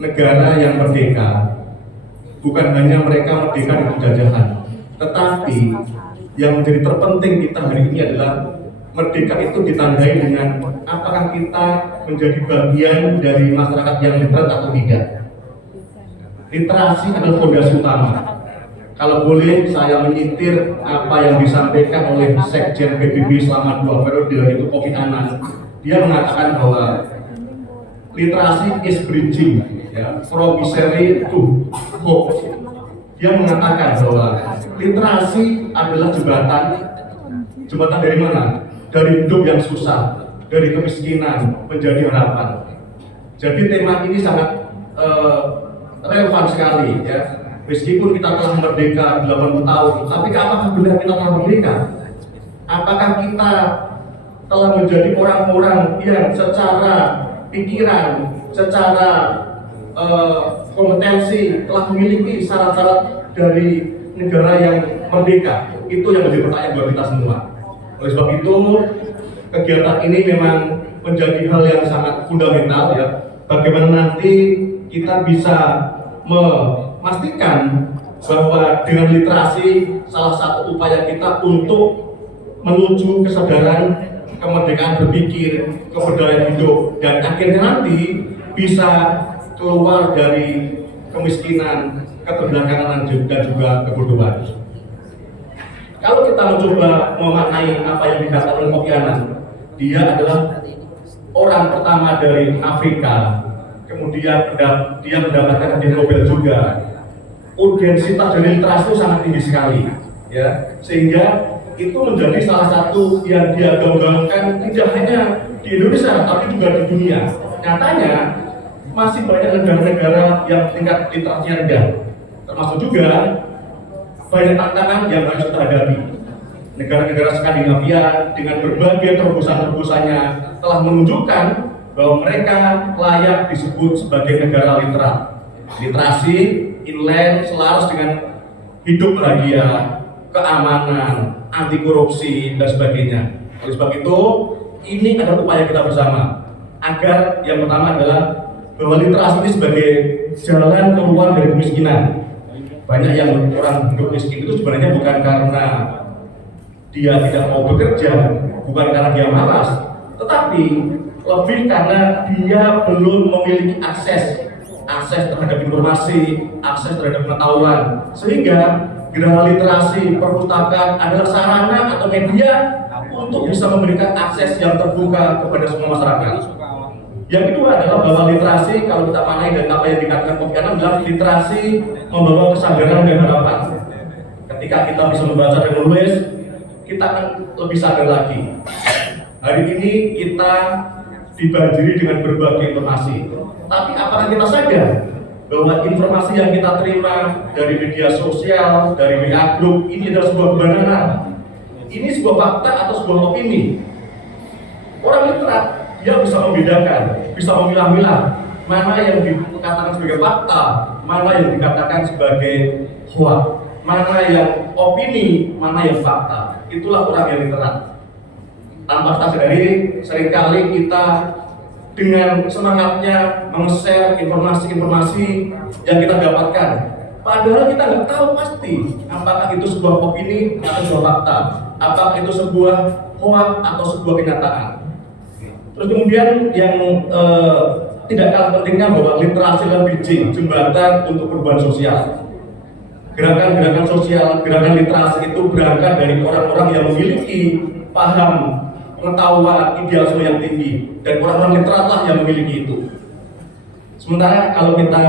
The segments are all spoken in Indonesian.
negara yang merdeka bukan hanya mereka merdeka dari penjajahan, tetapi yang menjadi terpenting kita hari ini adalah merdeka itu ditandai dengan apakah kita menjadi bagian dari masyarakat yang literat atau tidak. Literasi adalah fondasi utama. Kalau boleh saya menyitir apa yang disampaikan oleh Sekjen PBB selama 2 periode, yaitu Kofi Annan. Dia mengatakan bahwa literasi is bridging, ya, from misery to hope. Dia mengatakan bahwa literasi adalah jembatan. Jembatan dari mana? Dari hidup yang susah, dari kemiskinan menjadi harapan. Jadi tema ini sangat relevan sekali, ya. Meskipun kita telah merdeka 80 tahun, tapi apakah benar kita telah merdeka? Apakah kita telah menjadi orang-orang yang secara pikiran, secara kompetensi telah memiliki syarat-syarat dari negara yang merdeka? Itu yang menjadi pertanyaan buat kita semua. Oleh sebab itu, kegiatan ini memang menjadi hal yang sangat fundamental, ya. Bagaimana nanti kita bisa memastikan bahwa dengan literasi salah satu upaya kita untuk menuju kesadaran kemerdekaan berpikir, keberdayaan hidup, dan akhirnya nanti bisa keluar dari kemiskinan, keterbelakangan dan juga kebodohan. Kalau kita mencoba memaknai apa yang dikatakan oleh Kofi Annan, dia adalah orang pertama dari Afrika, kemudian dia mendapatkan hadiah Nobel juga. Urgensitas dari literasi itu sangat tinggi sekali, ya, sehingga itu menjadi salah satu yang dia gaungkan tidak hanya di Indonesia tapi juga di dunia. Nyatanya masih banyak negara-negara yang tingkat literasinya rendah, termasuk juga banyak tantangan yang harus kita hadapi. Negara-negara Skandinavia dengan berbagai terobosan-terobosannya telah menunjukkan bahwa mereka layak disebut sebagai negara literat. Literasi, inland, selaras dengan hidup bahagia, keamanan, anti korupsi, dan sebagainya. Oleh sebab itu, ini adalah upaya kita bersama agar yang pertama adalah bahwa literasi ini sebagai jalan keluar dari kemiskinan. Banyak yang orang hidup miskin itu sebenarnya bukan karena dia tidak mau bekerja, bukan karena dia malas, tetapi lebih karena dia belum memiliki akses terhadap informasi, akses terhadap pengetahuan, sehingga gerakan literasi perpustakaan adalah sarana atau media untuk bisa memberikan akses yang terbuka kepada semua masyarakat. Yang kedua adalah bahwa literasi, kalau kita maknai dan apa yang dikatakan Kofi Annan adalah literasi membawa kesadaran dan harapan. Ketika kita bisa membaca dan menulis, kita akan lebih sadar lagi. Hari ini kita dibanjiri dengan berbagai informasi, tapi apakah kita sadar bahwa informasi yang kita terima dari media sosial, dari WA group, ini adalah sebuah kebenaran, ini sebuah fakta atau sebuah opini? Orang literat, dia bisa membedakan, bisa memilah-milah mana yang dikatakan sebagai fakta, mana yang dikatakan sebagai hoax, mana yang opini, mana yang fakta. Itulah orang yang literat. Tanpa kita sadari, seringkali kita dengan semangatnya meng-share informasi-informasi yang kita dapatkan, padahal kita nggak tahu pasti apakah itu sebuah opini atau sebuah fakta, apakah itu sebuah hoax atau sebuah kenyataan. Terus kemudian yang tidak kalah pentingnya bahwa literasi adalah bridging, jembatan untuk perubahan sosial. Gerakan-gerakan sosial, gerakan literasi itu berangkat dari orang-orang yang memiliki paham, pengetahuan, idealisme yang tinggi, dan orang-orang literatlah yang memiliki itu. Sementara kalau kita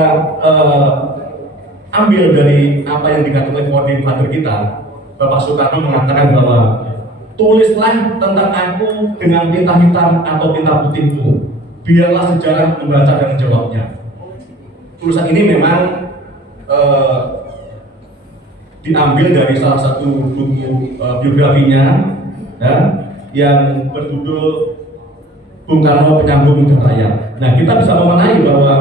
ambil dari apa yang dikatakan oleh founding father kita, Bapak Soekarno mengatakan bahwa tulislah tentang aku dengan tinta hitam atau tinta putihmu, biarlah sejarah membaca dan menjawabnya. Tulisan ini memang diambil dari salah satu buku biografinya, ya, yang berjudul Bung Karno Penyambung Lidah Rakyat. Nah, kita bisa memaknai bahwa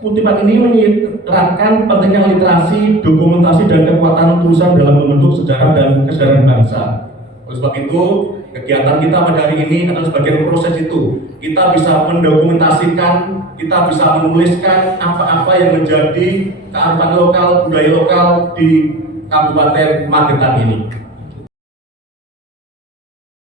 kutipan ini menyerahkan pentingnya literasi, dokumentasi, dan kekuatan tulisan dalam membentuk sejarah dan kesadaran bangsa. Oleh sebab itu, Kegiatan kita pada hari ini adalah sebagian proses itu. Kita bisa mendokumentasikan, kita bisa menuliskan apa-apa yang menjadi kearifan lokal, budaya lokal di Kabupaten Magetan ini.